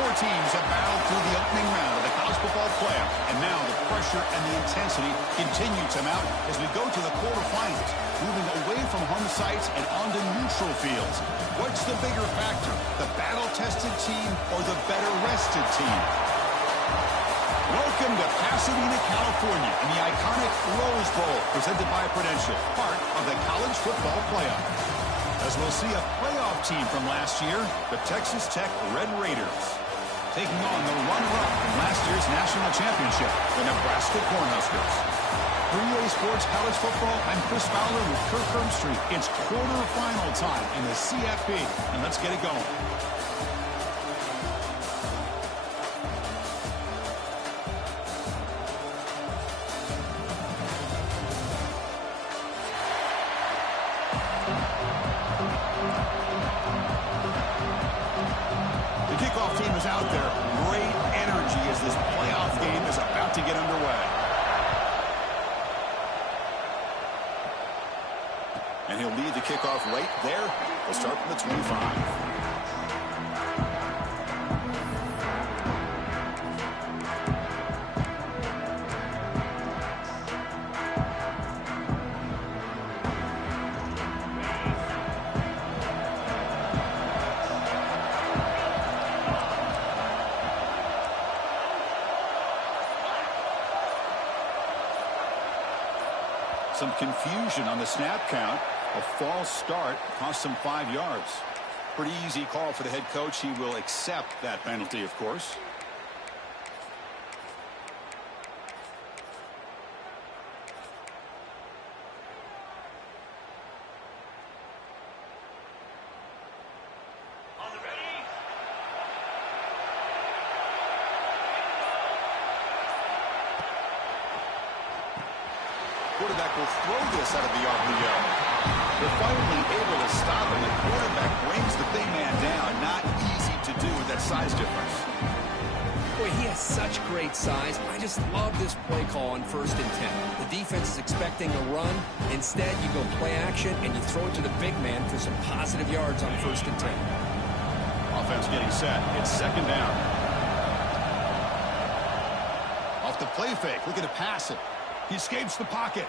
Four teams have battled through the opening round of the college football playoff, and now the pressure and the intensity continue to mount as we go to the quarterfinals, moving away from home sites and onto neutral fields. What's the bigger factor, the battle-tested team or the better-rested team? Welcome to Pasadena, California, in the iconic Rose Bowl, presented by Prudential, part of the college football playoff. As we'll see a playoff team from last year, the Texas Tech Red Raiders, taking on the runner-up in last year's national championship, the Nebraska Cornhuskers. 3A Sports College Football, I'm Chris Fowler with Kirk Herbstreit. It's quarterfinal time in the CFP, and let's get it going. Team is out there. Great energy as this playoff game is about to get underway. And he'll lead the kickoff right there. We'll start from the 25. Some confusion on the snap count. A false start cost him 5 yards. Pretty easy call for the head coach. He will accept that penalty, of course. Quarterback will throw this out of the RPO. They're finally able to stop him. The quarterback brings the big man down. Not easy to do with that size difference. Boy, he has such great size. I just love this play call on 1st and 10. The defense is expecting a run. Instead, you go play action, and you throw it to the big man for some positive yards on 1st and 10. Offense getting set. It's 2nd down. Off the play fake. Looking to pass it. He escapes the pocket.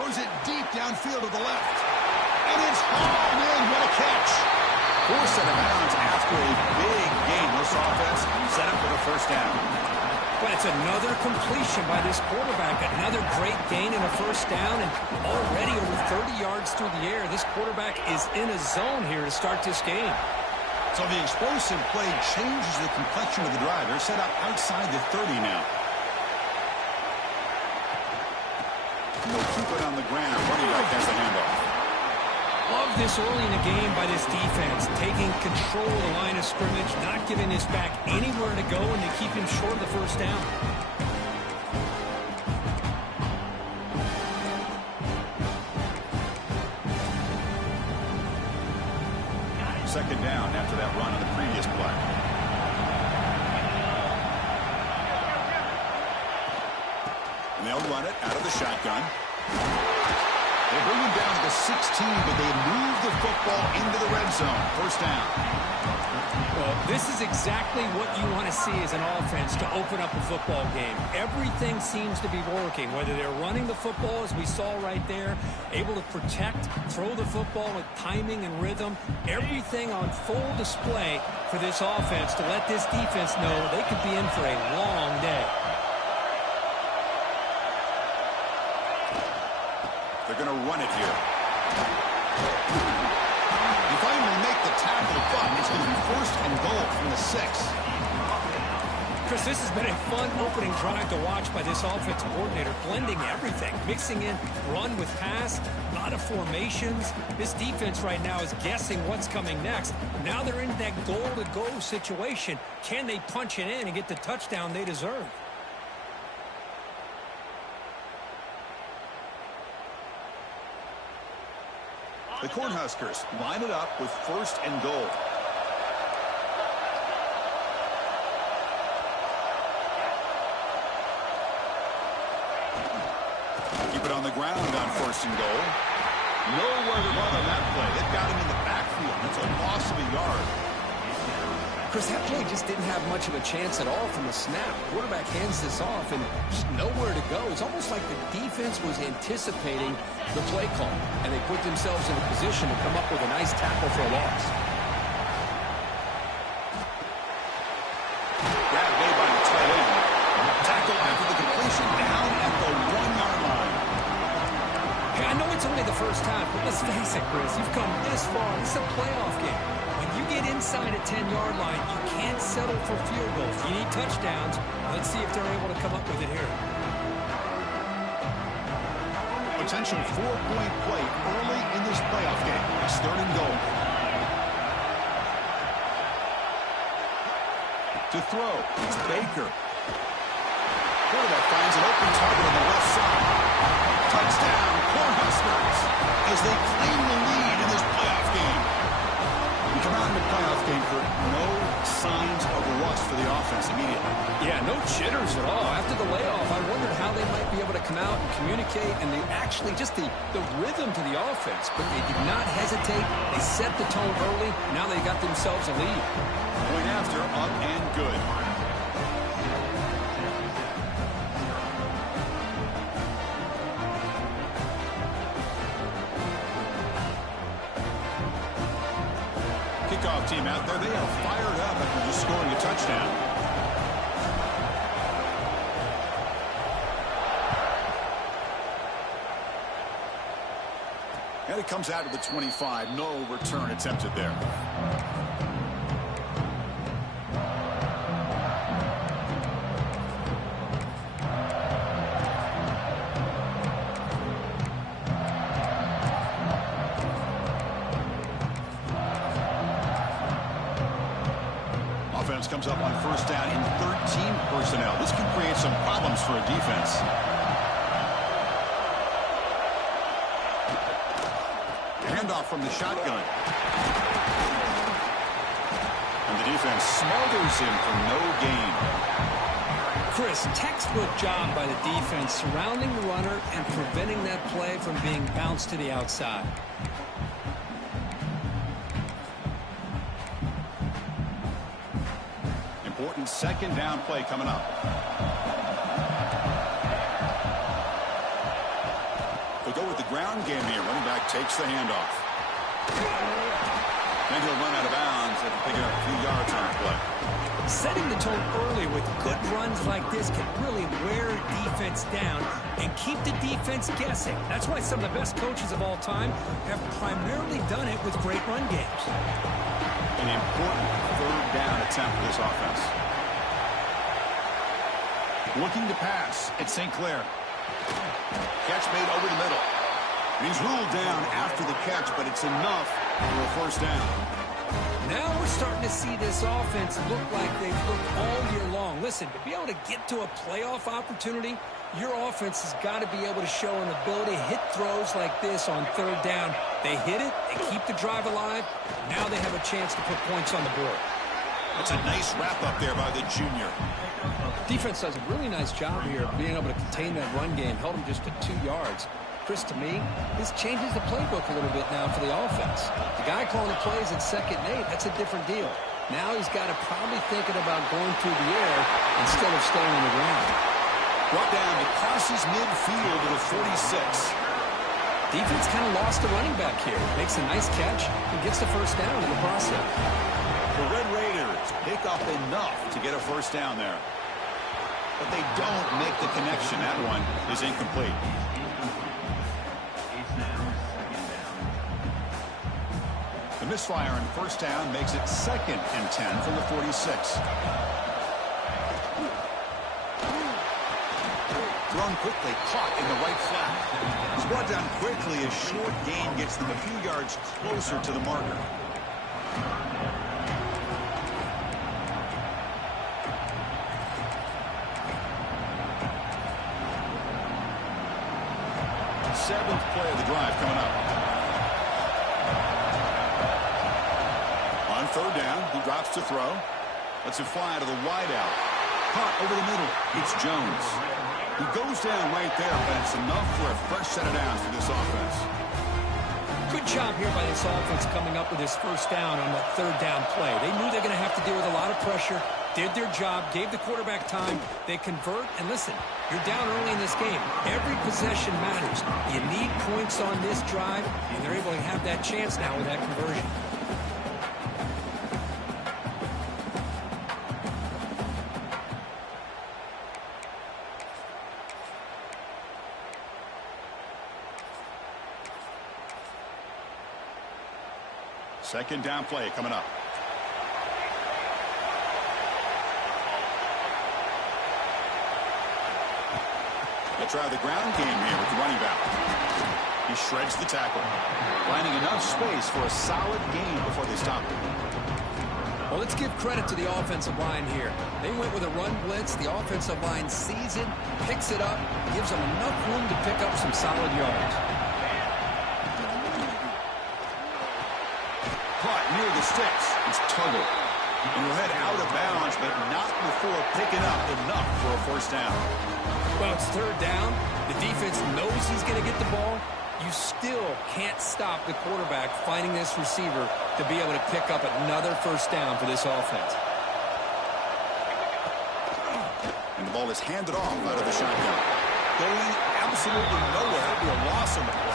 Throws it deep downfield to the left. And it's hauled in. What a catch. Forced out of bounds after a big gain. This offense set up for the 1st down. But it's another completion by this quarterback. Another great gain in a 1st down. And already over 30 yards through the air. This quarterback is in a zone here to start this game. So the explosive play changes the complexion of the drive. They're set up outside the 30 now. They'll keep it on the ground. Running back has the handoff. Love this early in the game by this defense. Taking control of the line of scrimmage, not giving this back anywhere to go, and to keep him short of the 1st down. Second down after that run on the previous play. And they'll run it out of the shotgun. They bring him down to the 16, but they move the football into the red zone. 1st down. Well, this is exactly what you want to see as an offense to open up a football game. Everything seems to be working, whether they're running the football, as we saw right there, able to protect, throw the football with timing and rhythm. Everything on full display for this offense to let this defense know they could be in for a long day. They're going to run it here. You finally make the tackle, but it's going to be 1st and goal from the 6. Chris, this has been a fun opening drive to watch by this offensive coordinator, blending everything, mixing in run with pass, a lot of formations. This defense right now is guessing what's coming next. Now they're in that goal-to-go situation. Can they punch it in and get the touchdown they deserve? The Cornhuskers line it up with 1st and goal. Keep it on the ground on 1st and goal. Nowhere to run on that play. They've got him in the backfield. That's a loss of a yard. Chris, that play just didn't have much of a chance at all from the snap. Quarterback hands this off and just nowhere to go. It's almost like the defense was anticipating the play call, and they put themselves in a position to come up with a nice tackle for a loss. Grab made by the tight end. Tackle after the completion down at the 1-yard line. Hey, I know it's only the first time, but let's face it, Chris. You've come this far. This is a playoff game. When you get inside a 10-yard line, you can't settle for field goals. You need touchdowns. Let's see if they're able to come up with it here. Potential 4-point play early in this playoff game. It's 3rd and goal. To throw, it's Baker. Quarterback finds an open target on the left side. Touchdown, Cornhuskers, as they claim the lead in this playoff game. We come out in the playoff game for no signs of rust for the offense immediately. Yeah, no jitters at all. After the layoff, I wondered how they might be able to come out and communicate, and they actually just the rhythm to the offense. But they did not hesitate. They set the tone early. Now they got themselves a lead. Point after, up and good. Kickoff team out there. They are fired up after just scoring a touchdown. And it comes out to the 25. No return attempted there. Offense comes up on 1st down in 13 personnel. This can create some problems for a defense. Handoff from the shotgun. And the defense smothers him for no gain. Chris, textbook job by the defense surrounding the runner and preventing that play from being bounced to the outside. Important 2nd down play coming up. They'll go with the ground game here. Running back takes the handoff. And he'll run out of bounds after picking up a few yards on the play. Setting the tone early with good runs like this can really wear defense down and keep the defense guessing. That's why some of the best coaches of all time have primarily done it with great run games. An important 3rd down attempt for this offense. Looking to pass. It's St. Clair. Catch made over the middle. And he's ruled down after the catch, but it's enough for a 1st down. Now we're starting to see this offense look like they've looked all year long. Listen, to be able to get to a playoff opportunity, your offense has got to be able to show an ability to hit throws like this on 3rd down. They hit it, they keep the drive alive. Now they have a chance to put points on the board. That's a nice wrap up there by the junior. Defense does a really nice job here of being able to contain that run game. Held them just to 2 yards. Chris, to me, this changes the playbook a little bit now for the offense. The guy calling the plays at 2nd and 8, that's a different deal. Now he's got to probably thinking about going through the air instead of staying on the ground. Brought down, it crosses midfield to the 46. Defense kind of lost the running back here. Makes a nice catch and gets the 1st down in the process. The Red Raiders pick up enough to get a 1st down there. But they don't make the connection. That one is incomplete. The misfire on 1st down makes it 2nd and 10 from the 46. Thrown quickly, caught in the right flat. It's brought down quickly as short gain gets them a few yards closer to the marker. Seventh play of the drive coming up. On 3rd down, he drops to throw. Lets it fly to the wideout. Caught over the middle. It's Jones. He goes down right there, but it's enough for a fresh set of downs for this offense. Good Good job here by this offense coming up with this first down on that third down play. They knew they're going to have to deal with a lot of pressure, did their job, gave the quarterback time. They convert, and listen, you're down early in this game. Every possession matters. You need points on this drive, and they're able to have that chance now with that conversion. Second down play coming up. They'll try the ground game here with the running back. He shreds the tackle, finding enough space for a solid gain before they stop him. Well, let's give credit to the offensive line here. They went with a run blitz. The offensive line sees it, picks it up, gives them enough room to pick up some solid yards. Caught near the sticks. It's Tuggle. And he'll head out of bounds, but not before picking up enough for a first down. Well, it's third down. The defense knows he's going to get the ball. You still can't stop the quarterback finding this receiver to be able to pick up another first down for this offense. And the ball is handed off out of the shotgun. Going absolutely nowhere. It'll be a loss on the play.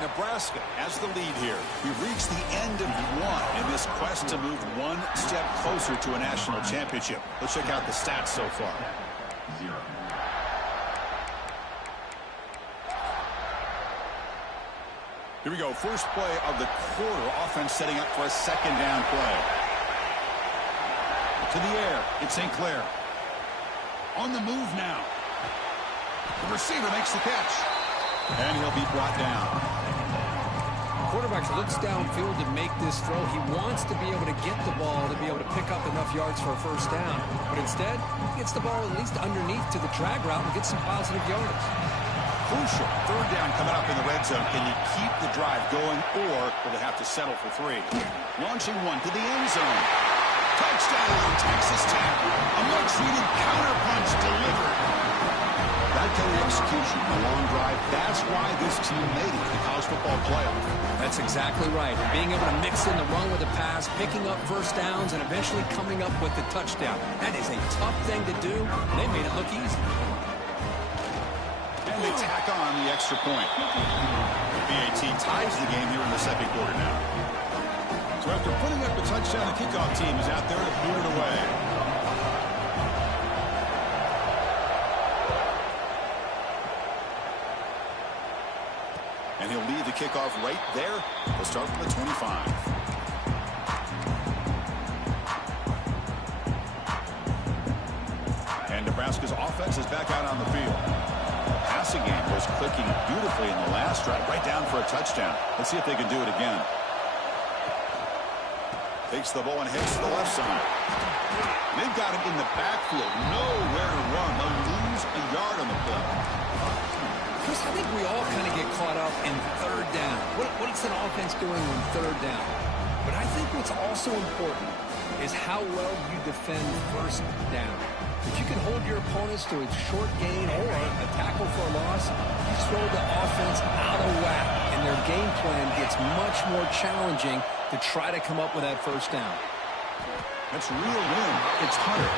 Nebraska has the lead here. We've reached the end of one in this quest to move one step closer to a national championship. Let's check out the stats so far. Here we go. First play of the quarter. Offense setting up for a second down play. To the air. It's St. Clair. On the move now. The receiver makes the catch. And he'll be brought down. Quarterback looks downfield to make this throw. He wants to be able to get the ball to be able to pick up enough yards for a first down. But instead, he gets the ball at least underneath to the drag route and gets some positive yardage. Crucial. Third down coming up in the red zone. Can you keep the drive going, or will they have to settle for three? Launching one to the end zone. Touchdown, Texas Tech. A much-needed counterpunch delivered. That kind of execution, a long drive, that's why this team made it to the college football playoff. That's exactly right. Being able to mix in the run with the pass, picking up first downs, and eventually coming up with the touchdown. That is a tough thing to do. They made it look easy. And they tack on the extra point. The BAT ties the game here in the second quarter now. So after putting up a touchdown, the kickoff team is out there to boot it away. And he'll lead the kickoff right there. He'll start from the 25. And Nebraska's offense is back out on the field. The passing game was clicking beautifully in the last drive, right down for a touchdown. Let's see if they can do it again. Takes the ball and hits the left side. They've got him in the backfield. Nowhere to run. They'll lose a yard on the play. Chris, I think we all kind of get caught up in third down. What's an offense doing on third down? But I think what's also important is how well you defend first down. If you can hold your opponents to a short gain or a tackle for a loss, you throw the offense out of whack, and their game plan gets much more challenging to try to come up with that first down. That's real win. It's Hunter.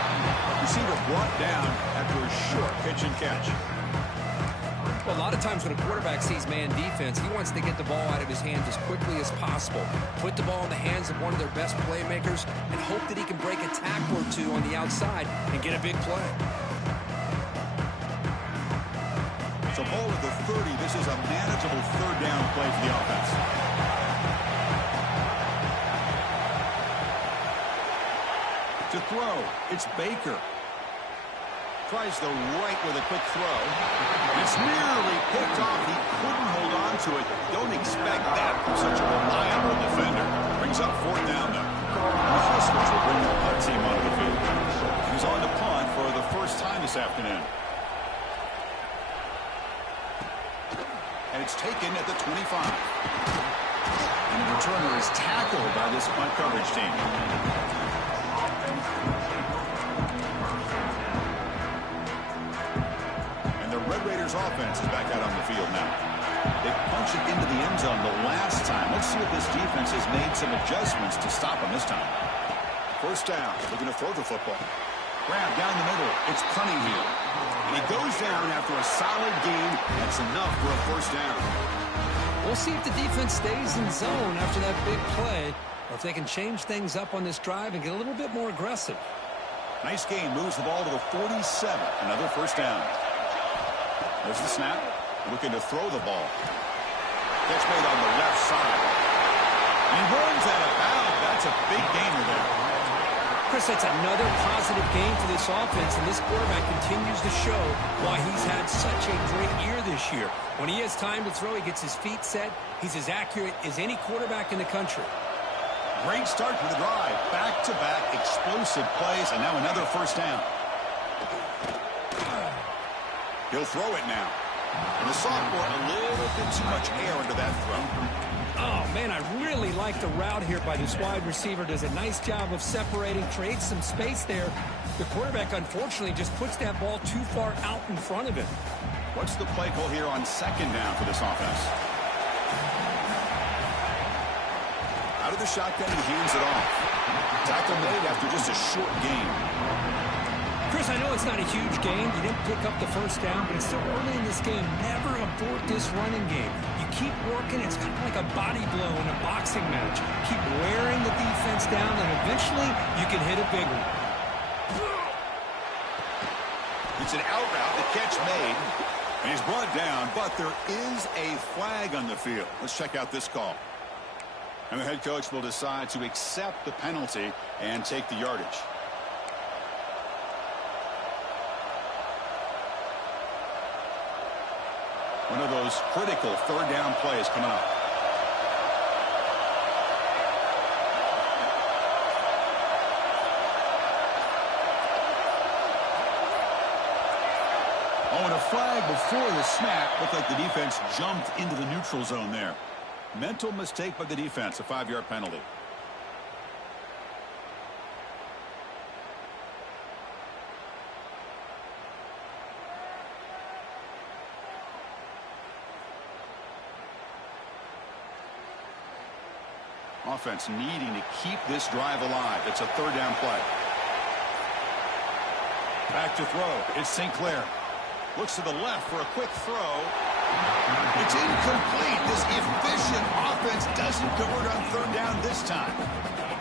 Receiver brought down after a short pitch and catch. Well, a lot of times when a quarterback sees man defense, he wants to get the ball out of his hands as quickly as possible, put the ball in the hands of one of their best playmakers, and hope that he can break a tackle or two on the outside and get a big play. So ball at the 30. This is a manageable third down play for the offense. To throw, it's Baker. Tries the right with a quick throw. It's nearly picked off. He couldn't hold on to it. Don't expect that from such a reliable defender. Brings up fourth down, though. The Huskers will bring the punt team onto the field. He's on the punt for the first time this afternoon. And it's taken at the 25. And the returner is tackled by this punt coverage team. And the Red Raiders offense is back out on the field now. They punched it into the end zone the last time. Let's see if this defense has made some adjustments to stop them this time. First down. Looking to throw the football. Grab down the middle. It's Cunningham. And he goes down after a solid gain. That's enough for a first down. We'll see if the defense stays in zone after that big play, or if they can change things up on this drive and get a little bit more aggressive. Nice game. Moves the ball to the 47. Another first down. There's the snap. Looking to throw the ball. Catch made on the left side. He runs out of bounds. That's a big gainer there. Chris, that's another positive game for this offense, and this quarterback continues to show why he's had such a great year this year. When he has time to throw, he gets his feet set. He's as accurate as any quarterback in the country. Great start to the drive. Back-to-back explosive plays, and now another first down. He'll throw it now. And the sophomore, a little bit too much air into that throw. Oh, man, I really like the route here by this wide receiver. Does a nice job of separating, creates some space there. The quarterback, unfortunately, just puts that ball too far out in front of him. What's the play call here on second down for this offense? Out of the shotgun, he hands it off. Tackle made after just a short gain. Chris, I know it's not a huge game. You didn't pick up the first down, but it's still early in this game. Never abort this running game. You keep working. It's kind of like a body blow in a boxing match. Keep wearing the defense down, and eventually you can hit a big one. It's an out route. The catch made. And he's brought down, but there is a flag on the field. Let's check out this call. And the head coach will decide to accept the penalty and take the yardage. One of those critical third down plays coming up. Oh, and a flag before the snap. Looked like the defense jumped into the neutral zone there. Mental mistake by the defense, a 5-yard penalty. Offense needing to keep this drive alive. It's a third down play. Back to throw. It's St. Clair. Looks to the left for a quick throw. It's incomplete. This efficient offense doesn't convert on third down this time.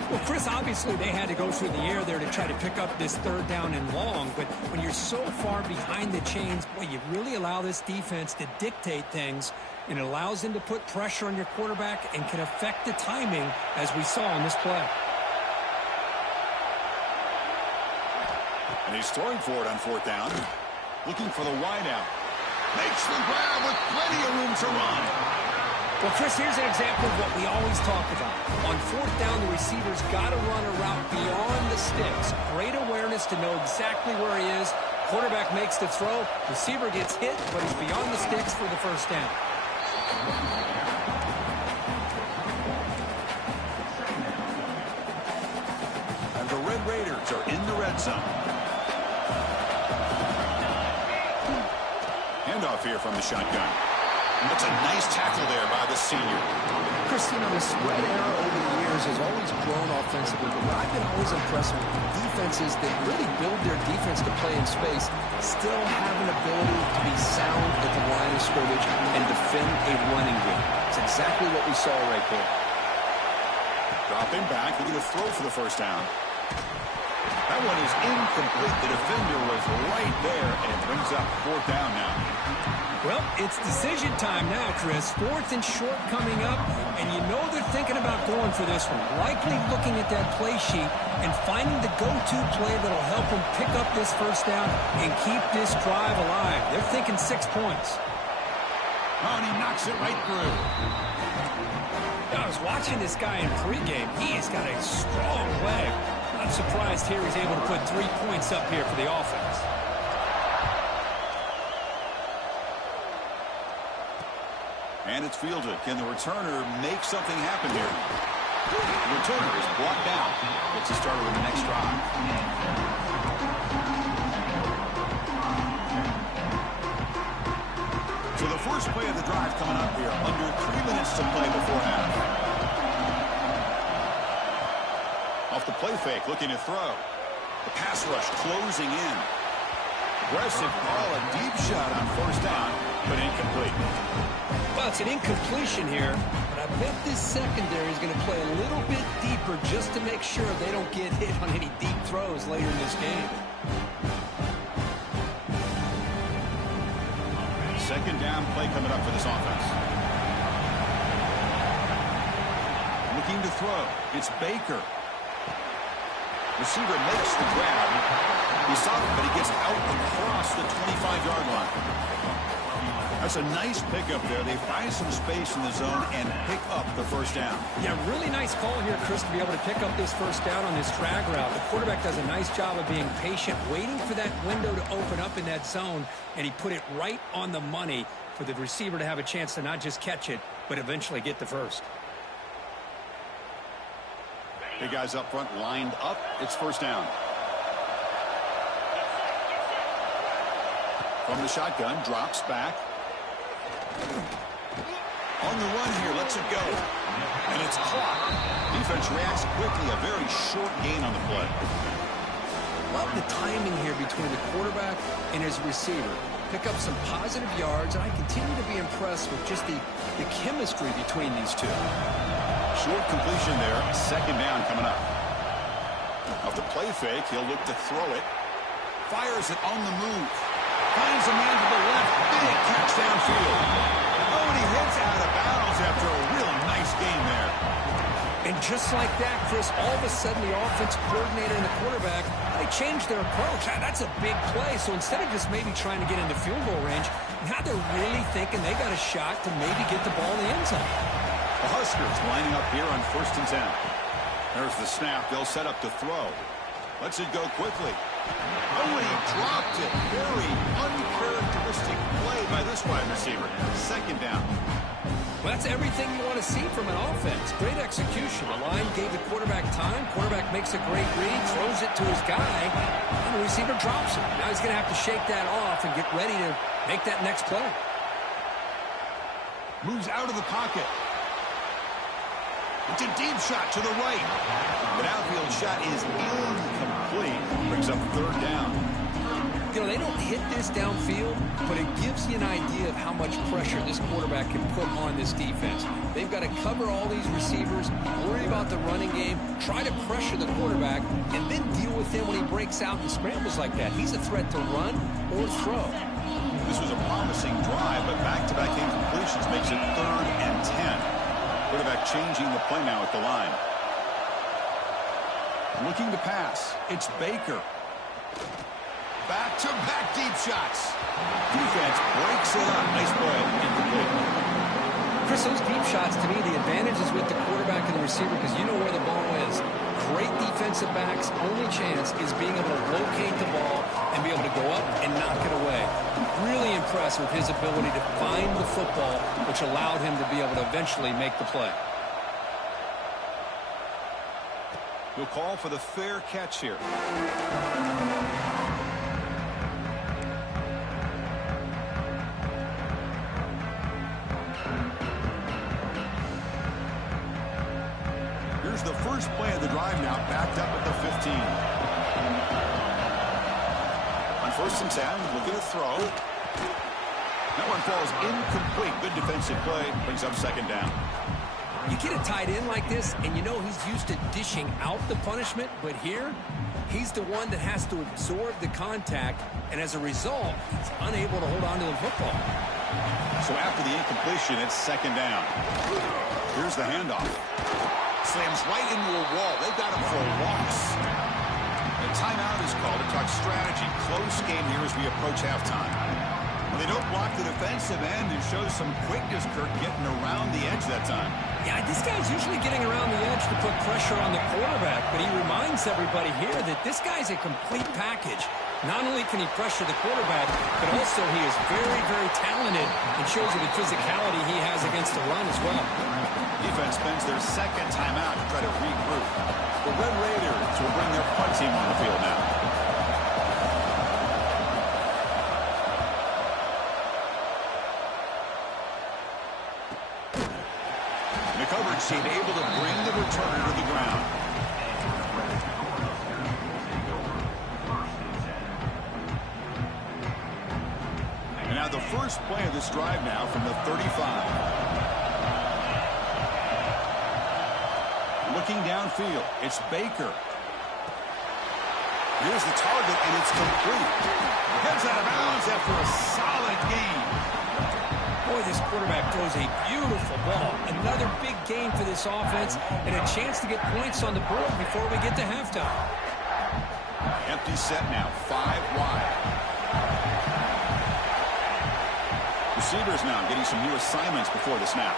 Well, Chris, obviously they had to go through the air there to try to pick up this third down and long, but when you're so far behind the chains, boy, you really allow this defense to dictate things, and it allows them to put pressure on your quarterback and can affect the timing, as we saw on this play. And he's throwing for it on fourth down. Looking for the wideout. Makes the grab with plenty of room to run. Well, Chris, here's an example of what we always talk about. On fourth down, the receiver's got to run a route beyond the sticks. Great awareness to know exactly where he is. Quarterback makes the throw. Receiver gets hit, but he's beyond the sticks for the first down. And the Red Raiders are in the red zone. Handoff here from the shotgun. That's a nice tackle there by the senior. Chris, you know, the spread era over the years has always grown offensively, but what I've been always impressed with defenses that really build their defense to play in space still have an ability to be sound at the line of scrimmage and defend a running game. It's exactly what we saw right there. Dropping back, looking to throw for the first down. That one is incomplete. The defender was right there, and it brings up fourth down now. Well, it's decision time now, Chris. Fourth and short coming up, and you know they're thinking about going for this one. Likely looking at that play sheet and finding the go-to play that'll help them pick up this first down and keep this drive alive. They're thinking 6 points. Oh, and he knocks it right through. I was watching this guy in pregame. He has got a strong leg. I'm surprised here he's able to put 3 points up here for the offense. And it's fielded. Can the returner make something happen here? The returner is brought down. Gets a starter in the next drive. So the first play of the drive coming up here. Under 3 minutes to play before half. Off the play fake, looking to throw. The pass rush closing in. Aggressive ball, a deep shot on first down, but incomplete. Well, it's an incompletion here, but I bet this secondary is going to play a little bit deeper just to make sure they don't get hit on any deep throws later in this game. Second down play coming up for this offense. Looking to throw. It's Baker. Receiver makes the grab. He saw it, but he gets out across the 25-yard line. That's a nice pickup there. They find some space in the zone and pick up the first down. Yeah, really nice call here, Chris, to be able to pick up this first down on this drag route. The quarterback does a nice job of being patient, waiting for that window to open up in that zone, and he put it right on the money for the receiver to have a chance to not just catch it, but eventually get the first. Big guys up front lined up. It's first down. From the shotgun, drops back. On the run here, lets it go. And it's caught. Defense reacts quickly. A very short gain on the play. Love the timing here between the quarterback and his receiver. Pick up some positive yards, and I continue to be impressed with just the chemistry between these two. Short completion there. Second down coming up. Off the play fake, he'll look to throw it. Fires it on the move. Finds a man to the left. Big catch downfield. Oh, and he heads out of bounds after a really nice game there. And just like that, Chris, all of a sudden the offense coordinator and the quarterback, they changed their approach. That's a big play. So instead of just maybe trying to get into field goal range, now they're really thinking they got a shot to maybe get the ball in the end zone. The Huskers lining up here on 1st and 10. There's the snap. They'll set up to throw. Lets it go quickly. Oh, and he dropped it. Very uncharacteristic play by this wide receiver. Second down. Well, that's everything you want to see from an offense. Great execution. The line gave the quarterback time. Quarterback makes a great read, throws it to his guy, and the receiver drops it. Now he's going to have to shake that off and get ready to make that next play. Moves out of the pocket. It's a deep shot to the right. The downfield shot is incomplete. Brings up third down. You know, they don't hit this downfield, but it gives you an idea of how much pressure this quarterback can put on this defense. They've got to cover all these receivers, worry about the running game, try to pressure the quarterback, and then deal with him when he breaks out and scrambles like that. He's a threat to run or throw. This was a promising drive, but back-to-back incompletions makes it 3rd and 10. Quarterback changing the play now at the line. Looking to pass. It's Baker. Back-to-back deep shots. Defense breaks it up. Nice play. Incomplete. Chris, those deep shots, to me, the advantage is with the quarterback and the receiver because you know where the ball is. Great defensive backs' only chance is being able to locate the ball and be able to go up and knock it away. Really impressed with his ability to find the football, which allowed him to be able to eventually make the play. We'll call for the fair catch here. Here's the first play of the drive now, backed up at the 15. On 1st and 10, looking to throw. That one falls incomplete. Good defensive play. Brings up second down. You get a tight end like this, and you know he's used to dishing out the punishment, but here, he's the one that has to absorb the contact, and as a result, he's unable to hold on to the football. So after the incompletion, it's second down. Here's the handoff. Slams right into a wall. They've got him for a loss. The timeout is called to talk strategy. Close game here as we approach halftime. Well, they don't block the defensive end and show some quickness, Kirk, getting around the edge that time. Yeah, this guy's usually getting around the edge to put pressure on the quarterback, but he reminds everybody here that this guy's a complete package. Not only can he pressure the quarterback, but also he is very, very talented and shows you the physicality he has against the run as well. Defense spends their second timeout to try to regroup. The Red Raiders will bring their punt team on the field now. The coverage team able to bring the returner to the ground. And now the first play of this drive now from the 35. Looking downfield, it's Baker. Here's the target, and it's complete. Heads out of bounds after a solid gain. Boy, this quarterback throws a beautiful ball. Another big game for this offense and a chance to get points on the board before we get to halftime. Empty set now, 5 wide. Receivers now getting some new assignments before the snap.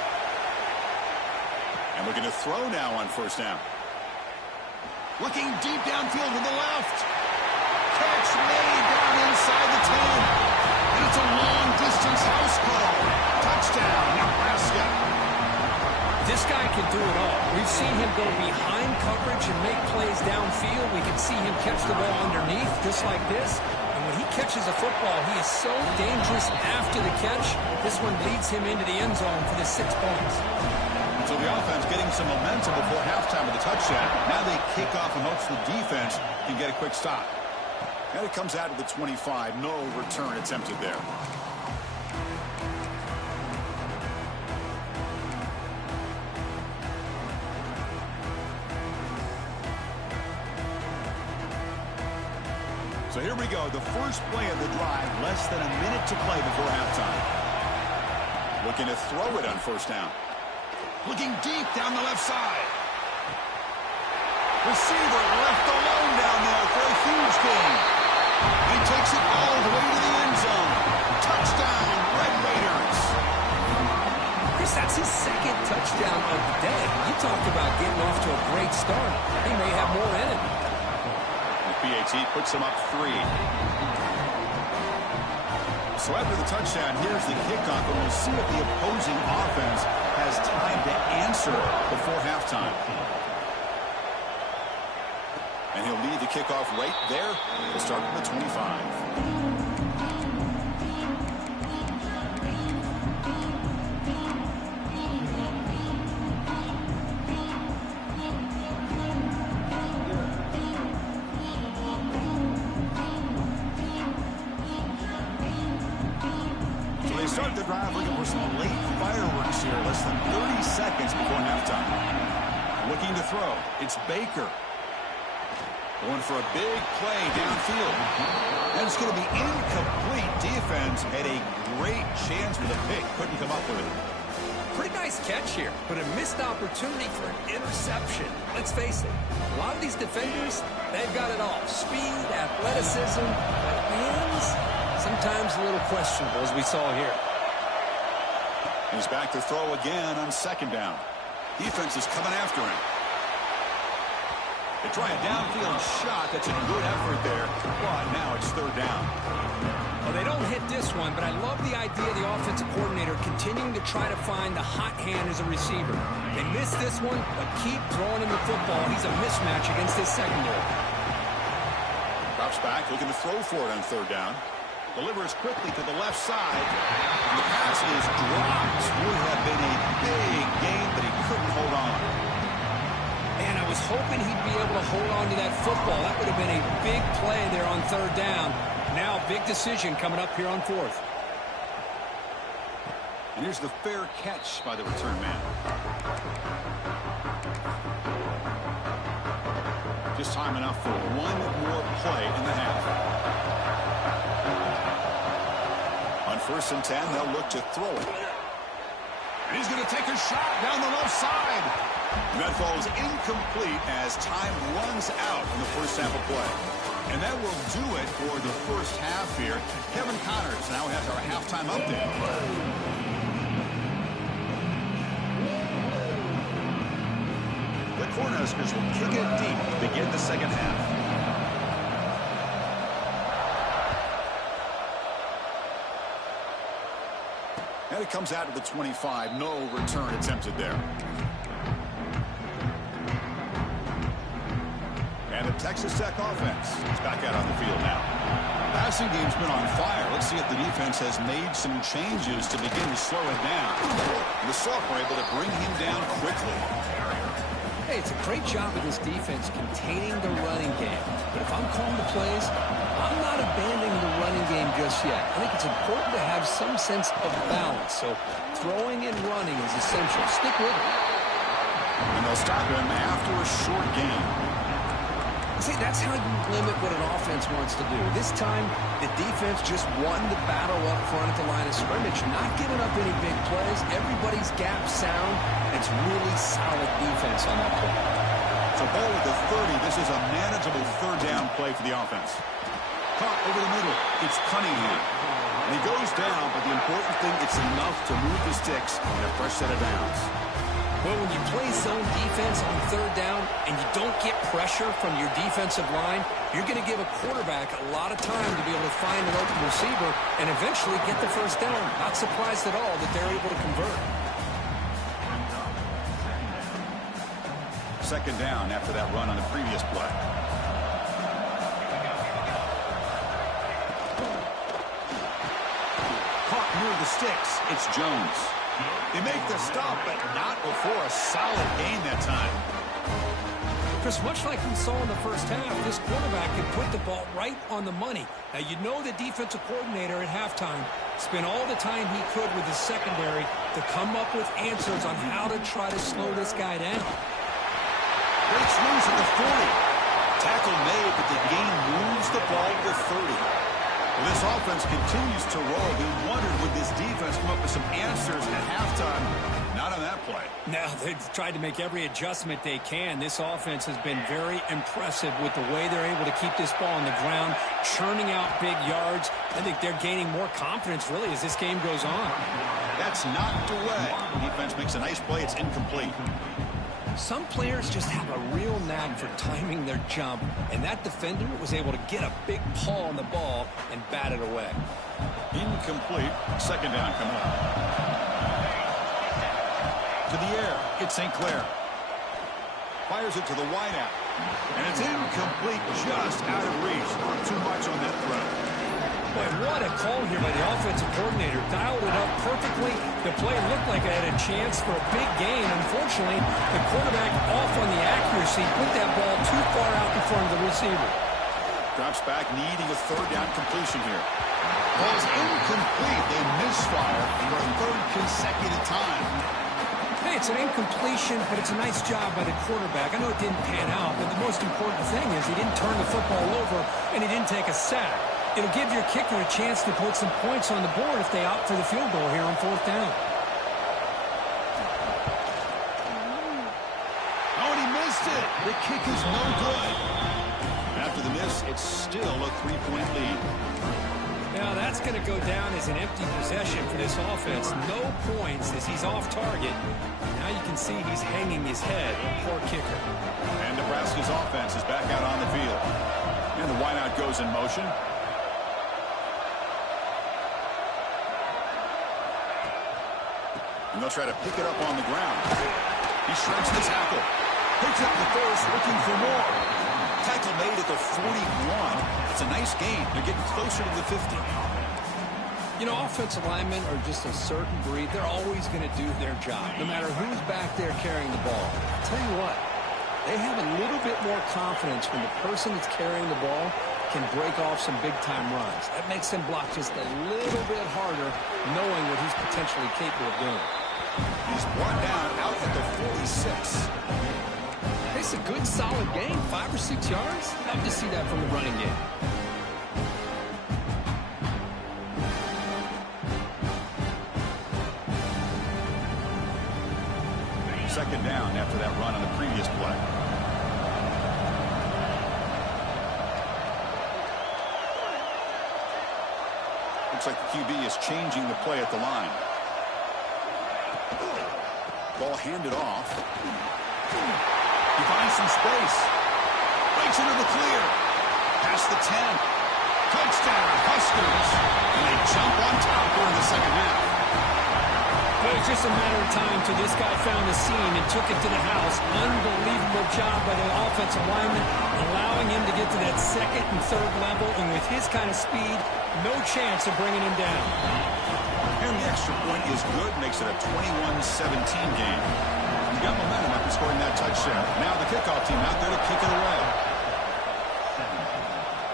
And looking to throw now on first down. Looking deep downfield to the left. Catch made down inside the 10. And it's a long-distance house call. Touchdown, Nebraska. This guy can do it all. We've seen him go behind coverage and make plays downfield. We can see him catch the ball underneath, just like this. And when he catches a football, he is so dangerous after the catch. This one leads him into the end zone for the 6 points. So the offense getting some momentum before halftime with a touchdown. Now they kick off and hopes the defense can get a quick stop. And it comes out to the 25. No return attempted there. So here we go. The first play of the drive. Less than a minute to play before halftime. Looking to throw it on first down. Looking deep down the left side. Receiver left alone down there for a huge gain. He takes it all the way to the end zone. Touchdown, Red Raiders. Chris, that's his second touchdown of the day. You talked about getting off to a great start. He may have more in it. The PAT puts him up 3. So after the touchdown, here's the kickoff, and we'll see if the opposing offense has time to answer before halftime. And he'll lead the kickoff right there to start at the 25. Start the drive looking for some late fireworks here. Less than 30 seconds before halftime. Looking to throw. It's Baker. Going for a big play downfield. And it's going to be incomplete. Defense had a great chance for the pick. Couldn't come up with it. Pretty nice catch here, but a missed opportunity for an interception. Let's face it, a lot of these defenders, they've got it all. Speed, athleticism, but hands, sometimes a little questionable, as we saw here. He's back to throw again on second down. Defense is coming after him. They try a downfield shot. That's a good effort there. But now it's third down. Well, they don't hit this one, but I love the idea of the offensive coordinator continuing to try to find the hot hand as a receiver. They missed this one, but keep throwing him the football. He's a mismatch against this secondary. Drops back, looking to throw for it on third down. Delivers quickly to the left side. And the pass is dropped. Would have been a big gain, but he couldn't hold on. Man, I was hoping he'd be able to hold on to that football. That would have been a big play there on third down. Now, big decision coming up here on fourth. And here's the fair catch by the return man. Just time enough for one more play in the half. On 1st and 10, they'll look to throw it. And he's going to take a shot down the left side. And that falls incomplete as time runs out in the first half of play. And that will do it for the first half here. Kevin Connors now has our halftime update. The Cornhuskers will kick it deep to begin the second half. And it comes out to the 25. No return attempted there. And the Texas Tech offense is back out on the field now. Passing game's been on fire. Let's see if the defense has made some changes to begin to slow it down. And the sophomore able to bring him down quickly. Hey, it's a great job of this defense containing the running game. But if I'm calling the plays, I'm not abandoning the running game just yet. I think it's important to have some sense of balance. So throwing and running is essential. Stick with it. And they'll stop him after a short gain. See, that's how you limit what an offense wants to do. This time, the defense just won the battle up front at the line of scrimmage, not giving up any big plays. Everybody's gap sound. It's really solid defense on that play. So ball at the 30. This is a manageable third down play for the offense. Caught over the middle. It's Cunningham. And he goes down, but the important thing, it's enough to move the sticks in a fresh set of downs. Well, when you play zone defense on third down and you don't get pressure from your defensive line, you're going to give a quarterback a lot of time to be able to find an open receiver and eventually get the first down. Not surprised at all that they're able to convert. Second down after that run on the previous play. Caught near the sticks. It's Jones. They make the stop, but not before a solid gain that time. Chris, much like we saw in the first half, this quarterback can put the ball right on the money. Now, you know the defensive coordinator at halftime spent all the time he could with his secondary to come up with answers on how to try to slow this guy down. Breaks loose at the 40. Tackle made, but the gain moves the ball to the 30. Well, this offense continues to roll. We wondered, would this defense come up with some answers at halftime? Not on that play. Now, they've tried to make every adjustment they can. This offense has been very impressive with the way they're able to keep this ball on the ground, churning out big yards. I think they're gaining more confidence, really, as this game goes on. That's knocked away. The defense makes a nice play. It's incomplete. Some players just have a real knack for timing their jump, and that defender was able to get a big paw on the ball and bat it away. Incomplete. Second down coming up. To the air. It's St. Clair. Fires it to the wideout. And it's incomplete, just out of reach. Not too much on that throw. Boy, what a call here by the offensive coordinator. Dialed it up perfectly. The play looked like it had a chance for a big gain. Unfortunately, the quarterback off on the accuracy, put that ball too far out in front of the receiver. Drops back, needing a third down completion here. Ball's incomplete. They misfire for a third consecutive time. Hey, it's an incompletion, but it's a nice job by the quarterback. I know it didn't pan out, but the most important thing is he didn't turn the football over and he didn't take a sack. It'll give your kicker a chance to put some points on the board if they opt for the field goal here on fourth down. Oh, and he missed it. The kick is no good. After the miss, it's still a 3-point lead. Now that's going to go down as an empty possession for this offense. No points as he's off target. Now you can see he's hanging his head. Poor kicker. And Nebraska's offense is back out on the field. And the wideout goes in motion. And they'll try to pick it up on the ground. He shreds the tackle. Picks up the first, looking for more. Tackle made at the 41. It's a nice gain. They're getting closer to the 50. You know, offensive linemen are just a certain breed. They're always going to do their job, no matter who's back there carrying the ball. I'll tell you what, they have a little bit more confidence when the person that's carrying the ball can break off some big-time runs. That makes them block just a little bit harder, knowing what he's potentially capable of doing. He's brought down out at the 46. It's a good, solid game, 5 or 6 yards. Love to see that from the running game. Second down after that run on the previous play. Looks like the QB is changing the play at the line. Ball handed off. He finds some space. Breaks into the clear. Past the 10. Touchdown, Huskers. And they jump on top during the second half. was just a matter of time till this guy found the seam and took it to the house. Unbelievable job by the offensive lineman, allowing him to get to that second and third level. And with his kind of speed, no chance of bringing him down. And the extra point is good, makes it a 21-17 game. You got momentum after scoring that touchdown. Now the kickoff team out there to kick it away.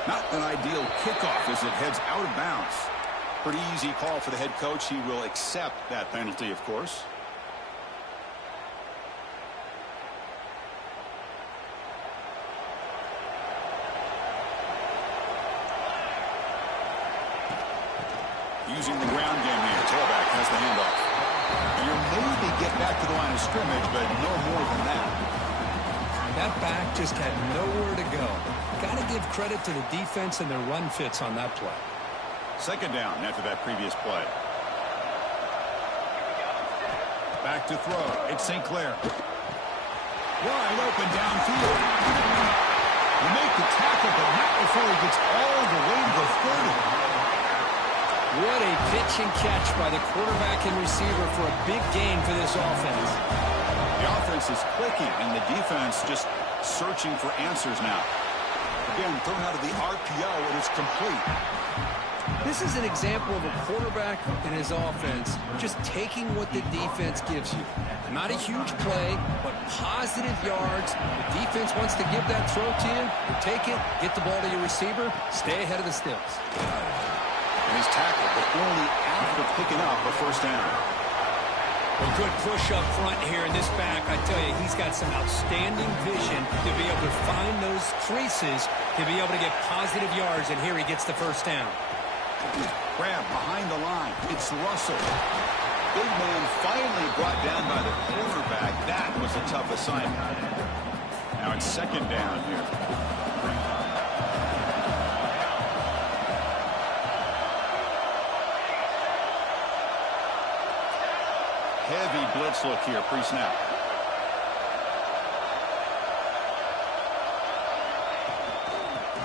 Not an ideal kickoff as it heads out of bounds. Pretty easy call for the head coach. He will accept that penalty, of course. Using the ground game here. Tailback has the handoff. And you'll maybe get back to the line of scrimmage, but no more than that. That back just had nowhere to go. Got to give credit to the defense and their run fits on that play. Second down after that previous play. Back to throw. It's St. Clair. Wide open downfield. You make the tackle, but not before he gets all the way to the 30. What a pitch and catch by the quarterback and receiver for a big gain for this offense. The offense is clicking, and the defense just searching for answers now. Again, thrown out of the RPO, and it's complete. This is an example of a quarterback and his offense just taking what the defense gives you. Not a huge play, but positive yards. The defense wants to give that throw to you. You take it, get the ball to your receiver, stay ahead of the stills. And he's tackled, but only after picking up a first down. A good push up front here in this back. I tell you, he's got some outstanding vision to be able to find those creases, to be able to get positive yards, and here he gets the first down. Grab behind the line. It's Russell. Big man finally brought down by the quarterback. That was a tough assignment. Now it's second down here. Heavy blitz look here, pre-snap.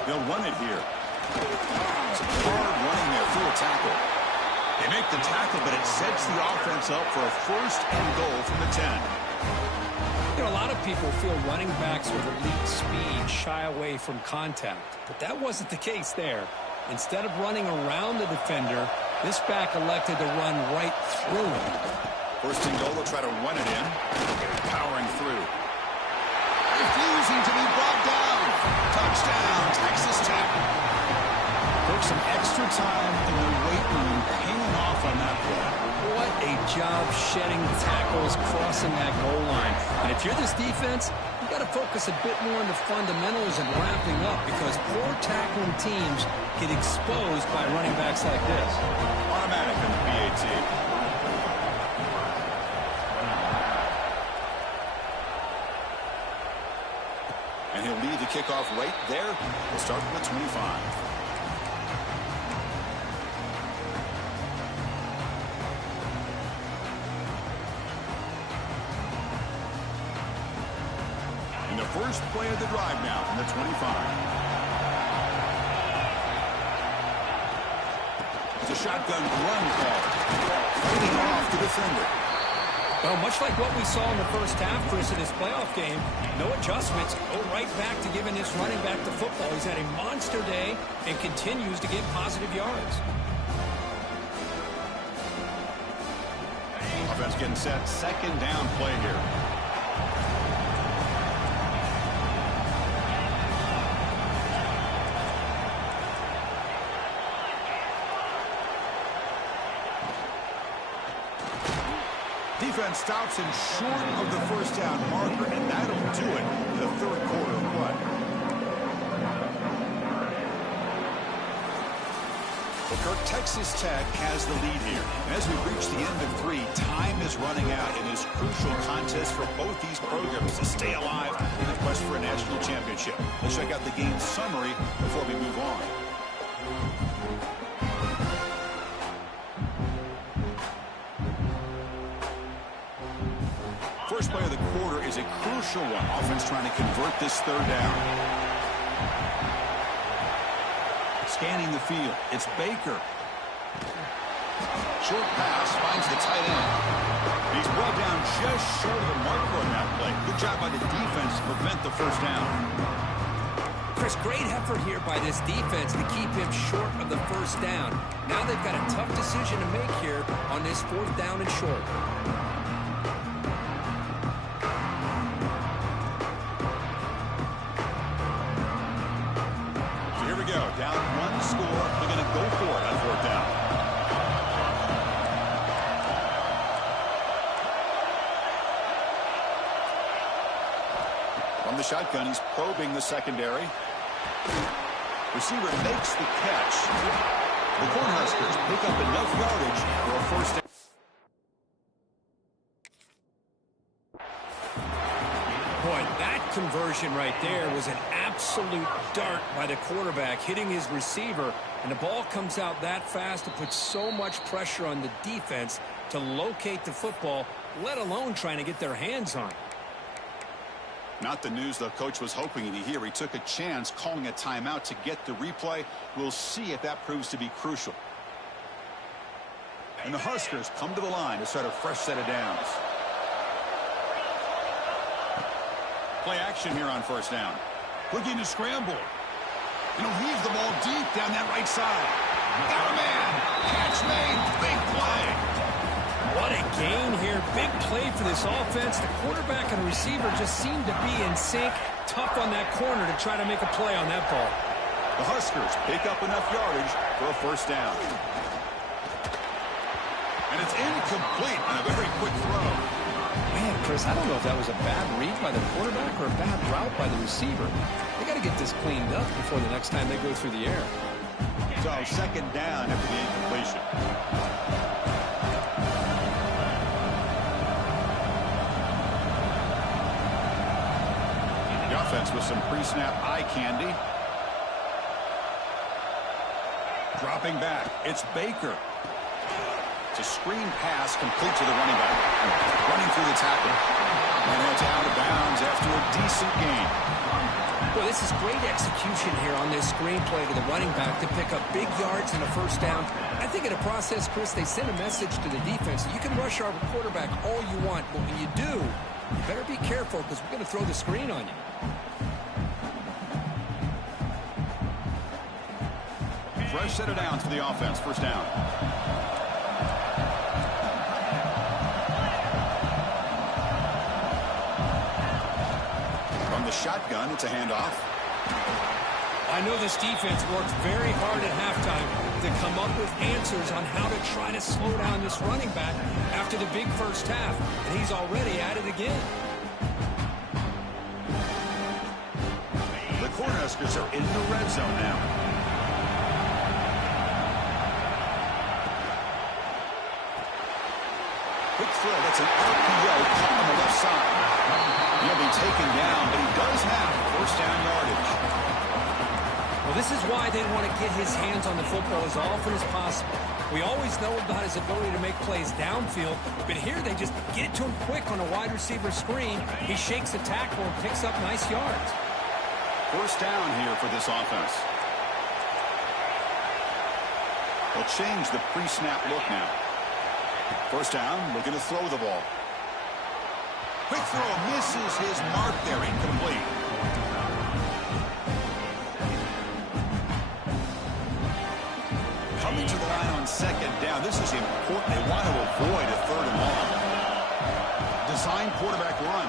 They'll run it here. It's hard running there through a tackle. They make the tackle, but it sets the offense up for a first and goal from the 10. You know, a lot of people feel running backs with elite speed shy away from contact, but that wasn't the case there. Instead of running around the defender, this back elected to run right through him. First and goal, they'll try to run it in. Powering through. Refusing to be brought down. Touchdown, Texas Tech. Took some extra time in the weight room, hanging off on that play. What a job shedding tackles, crossing that goal line. And if you're this defense, you got to focus a bit more on the fundamentals and wrapping up, because poor tackling teams get exposed by running backs like this. Automatic in the PAT. And he'll lead the kickoff right there. We'll start from the 25. And the first play of the drive now from the 25. It's a shotgun run call. Fighting off the defender. Well, much like what we saw in the first half, Chris, in this playoff game, no adjustments, go right back to giving this running back the football. He's had a monster day and continues to get positive yards. Offense getting set. Second down play here. Defense stops him short of the first down marker, and that'll do it in the third quarter of play. Well, Kirk, Texas Tech has the lead here. And as we reach the end of 3, time is running out in this crucial contest for both these programs to stay alive in the quest for a national championship. Let's check out the game summary before we move on. First play of the quarter is a crucial one. Offense trying to convert this third down. Scanning the field. It's Baker. Short pass finds the tight end. He's brought down just short of the marker on that play. Good job by the defense to prevent the first down. Chris, great effort here by this defense to keep him short of the first down. Now they've got a tough decision to make here on this 4th down and short. So here we go. Down 1 score. They're going to go for it on 4th down. From the shotgun, he's probing the secondary. Receiver makes the catch. The Cornhuskers pick up enough yardage for a first down. Boy, that conversion right there was an absolute dart by the quarterback, hitting his receiver, and the ball comes out that fast to put so much pressure on the defense to locate the football, let alone trying to get their hands on it. Not the news the coach was hoping to hear. He took a chance calling a timeout to get the replay. We'll see if that proves to be crucial. And the Huskers come to the line to start a fresh set of downs. Play action here on first down. Looking to scramble. And he'll heave the ball deep down that right side. Got a man. Catch made. Big play. What a gain here. Big play for this offense. The quarterback and receiver just seem to be in sync. Tough on that corner to try to make a play on that ball. The Huskers pick up enough yardage for a first down. And it's incomplete on a very quick throw. Man, Chris, I don't know if that was a bad read by the quarterback or a bad route by the receiver. They got to get this cleaned up before the next time they go through the air. So 2nd down after the incompletion. The offense with some pre-snap eye candy. Dropping back. It's Baker. It's a screen pass complete to the running back. Running through the tackle. And it's out of bounds after a decent gain. Well, this is great execution here on this screen play to the running back to pick up big yards and a first down. I think in the process, Chris, they send a message to the defense. You can rush our quarterback all you want, but when you do, you better be careful because we're going to throw the screen on you. Fresh set of downs for the offense. First down. From the shotgun, it's a handoff. I know this defense worked very hard at halftime to come up with answers on how to try to slow down this running back after the big first half, and he's already at it again. The Cornhuskers are in the red zone now. Quick throw. That's an LPF caught on the left side. He'll be taken down, but he does have first down yardage. Well, this is why they want to get his hands on the football as often as possible. We always know about his ability to make plays downfield, but here they just get it to him quick on a wide receiver screen. He shakes the tackle and picks up nice yards. First down here for this offense. They'll change the pre-snap look now. First down, looking to throw the ball. Quick throw, misses his mark there, incomplete. Coming to the line on 2nd down. This is important. They want to avoid a 3rd and long. Design quarterback run.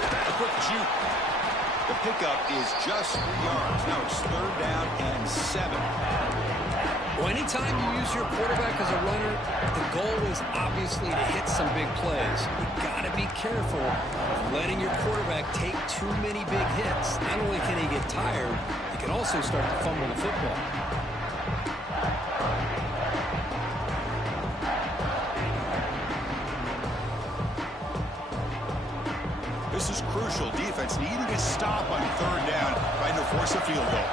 A quick juke. The pickup is just 3 yards. Now it's 3rd down and 7. Well, anytime you use your quarterback as a runner, the goal is obviously to hit some big plays. You've got to be careful of letting your quarterback take too many big hits. Not only can he get tired, he can also start to fumble the football. This is crucial. Defense needing a stop on 3rd down, trying to force a field goal.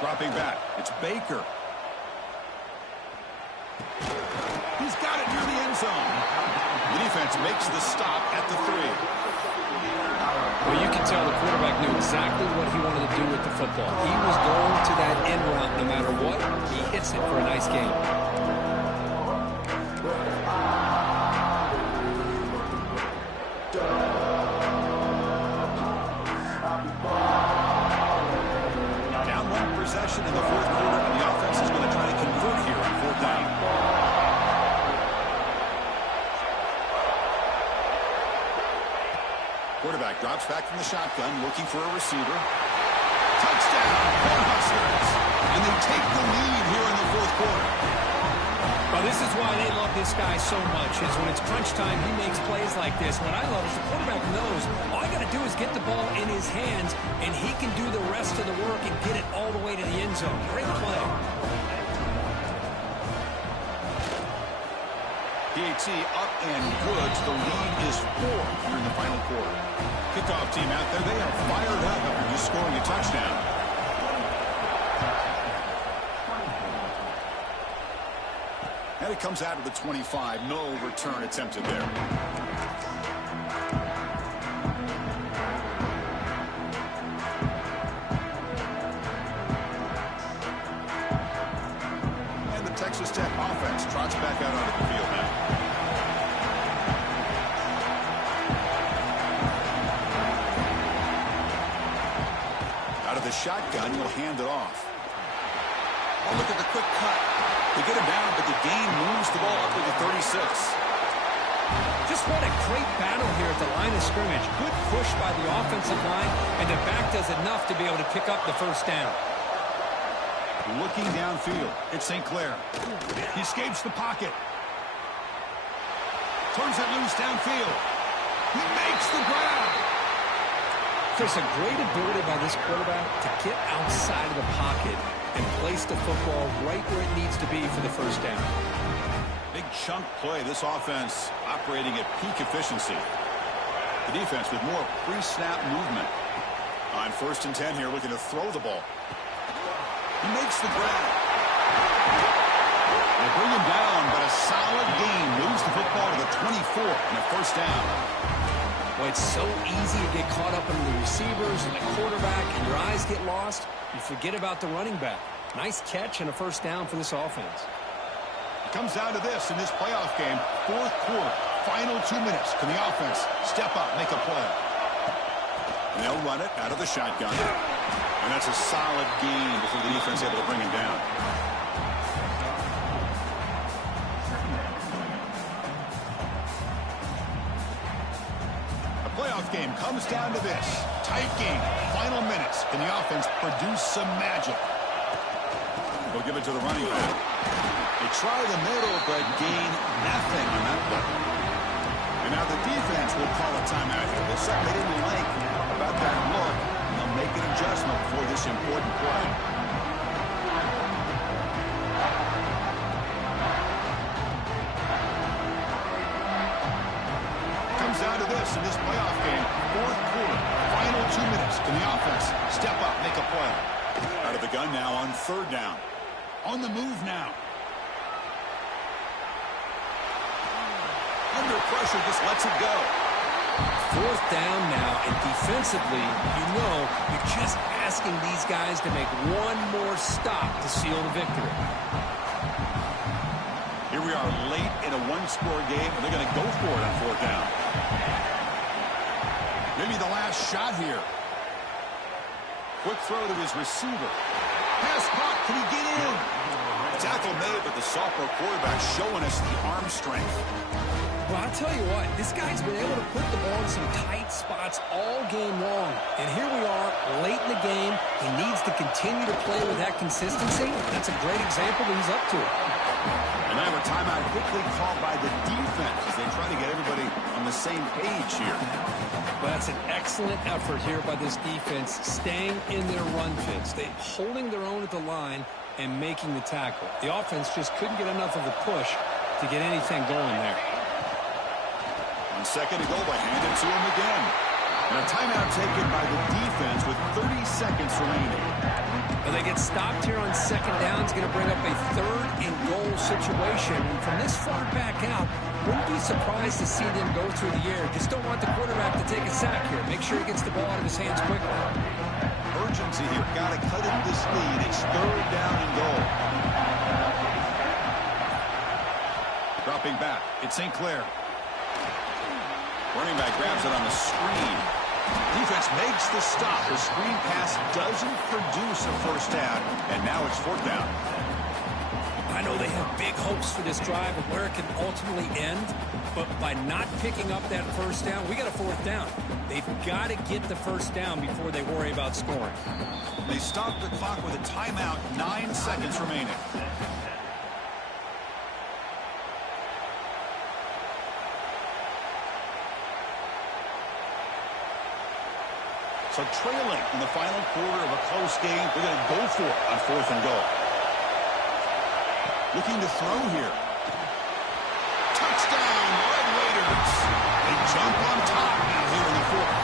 Dropping back. It's Baker. He's got it near the end zone. The defense makes the stop at the 3. Well, you can tell the quarterback knew exactly what he wanted to do with the football. He was going to that end route no matter what. He hits it for a nice game. Down one possession in the fourth quarter, and the offense is going to try to convert here on fourth down. Quarterback drops back from the shotgun, looking for a receiver. Touchdown, Cornhuskers! And they take the lead here in the fourth quarter. Well, this is why they love this guy so much, is when it's crunch time, he makes plays like this. What I love is the quarterback knows all I got to do is get the ball in his hands, and he can do the rest of the work and get it all the way to the end zone. Great play. PAT up and good. The lead is 4 here in the final quarter. Kickoff team out there. They are fired up after just scoring a touchdown. And it comes out of the 25. No return attempted there. And the Texas Tech offense trots back out onto the field now. Out of the shotgun, he'll hand it off. Oh, look at the quick cut. They get him down, but the gain moves the ball up to the 36. Just what a great battle here at the line of scrimmage. Good push by the offensive line, and the back does enough to be able to pick up the first down. Looking downfield, it's St. Clair. He escapes the pocket. Turns it loose downfield. He makes the grab. There's a great ability by this quarterback to get outside of the pocket and place the football right where it needs to be for the first down. Big chunk play. This offense operating at peak efficiency. The defense with more pre-snap movement. On 1st and 10 here, looking to throw the ball. He makes the grab. They bring him down, but a solid gain moves the football to the 24 and a first down. Well, it's so easy to get caught up in the receivers and the quarterback, and your eyes get lost. You forget about the running back. Nice catch and a first down for this offense. It comes down to this in this playoff game. Fourth quarter, final 2 minutes. Can the offense step up, make a play? And they'll run it out of the shotgun. And that's a solid gain before the defense able to bring him down. The playoff game comes down to this. Tight game, final minutes. Can the offense produce some magic? They'll give it to the running back. They try the middle, but gain nothing on that play. And now the defense will call a timeout here. There's something they didn't like about that look. And they'll make an adjustment for this important play. Comes down to this in this playoff game. Fourth quarter, final 2 minutes. Can the offense step up, make a play? Out of the gun now on 3rd down. On the move now. Under pressure, just lets it go. 4th down now, and defensively, you know, you're just asking these guys to make one more stop to seal the victory. Here we are late in a one-score game, and they're going to go for it on 4th down. Maybe the last shot here. Quick throw to his receiver. Pass caught. Can he get in? Tackle made, but the sophomore quarterback showing us the arm strength. Well, I'll tell you what, this guy's been able to put the ball in some tight spots all game long. And here we are, late in the game. He needs to continue to play with that consistency. That's a great example that he's up to it. And now a timeout quickly called by the defense as they try to get everybody on the same page here. Well, that's an excellent effort here by this defense, staying in their run fits. They holding their own at the line and making the tackle. The offense just couldn't get enough of a push to get anything going there. On 2nd and goal, they hand it to him again. And a timeout taken by the defense with 30 seconds remaining. Well, they get stopped here on 2nd down. It's going to bring up a 3rd and goal situation. And from this far back out, wouldn't be surprised to see them go through the air. Just don't want the quarterback to take a sack here. Make sure he gets the ball out of his hands quickly. urgency here. Got to cut into this lead. It's 3rd down and goal. Dropping back. It's St. Clair. Running back grabs it on the screen. Defense makes the stop. The screen pass doesn't produce a first down, and now it's 4th down. I know they have big hopes for this drive and where it can ultimately end, but by not picking up that first down, we got a 4th down. They've got to get the first down before they worry about scoring. They stop the clock with a timeout, 9 seconds remaining. So trailing in the final quarter of a close game, they're going to go for it on 4th and goal. Looking to throw here. Touchdown, Red Raiders. They jump on top now here in the 4th.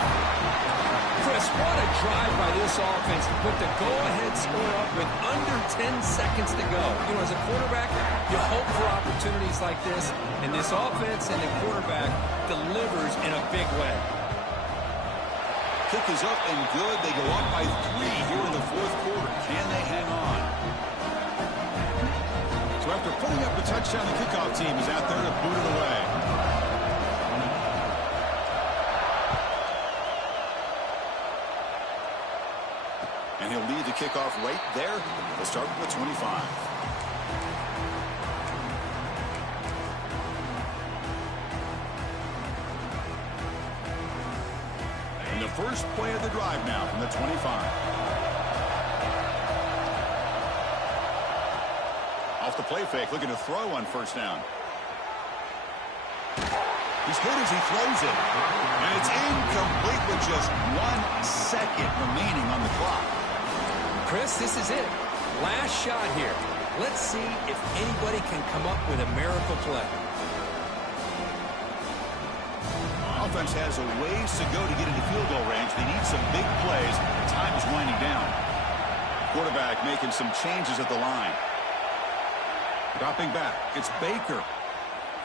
Chris, what a drive by this offense to put the go-ahead score up with under 10 seconds to go. You know, as a quarterback, you hope for opportunities like this, and this offense and the quarterback delivers in a big way. Kick is up and good. They go up by 3 here in the 4th quarter. Can they hang on? So after putting up the touchdown, the kickoff team is out there to boot it away. And he'll lead the kickoff right there. They'll start with the 25. And the first play of the drive now from the 25. Off the play fake, looking to throw on 1st down. He's hit as he throws it. And it's incomplete with just 1 second remaining on the clock. Chris, this is it. Last shot here. Let's see if anybody can come up with a miracle play. Offense has a ways to go to get into field goal range. They need some big plays. Time is winding down. Quarterback making some changes at the line. Dropping back. It's Baker.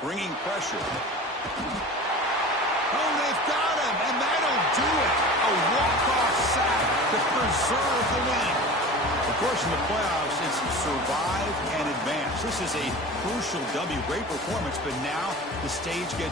Bringing pressure. Oh, they've got him, and that'll do it. A walk-off sack to preserve the win. Of course, in the playoffs, it's survive and advance. This is a crucial W. Great performance, but now the stage gets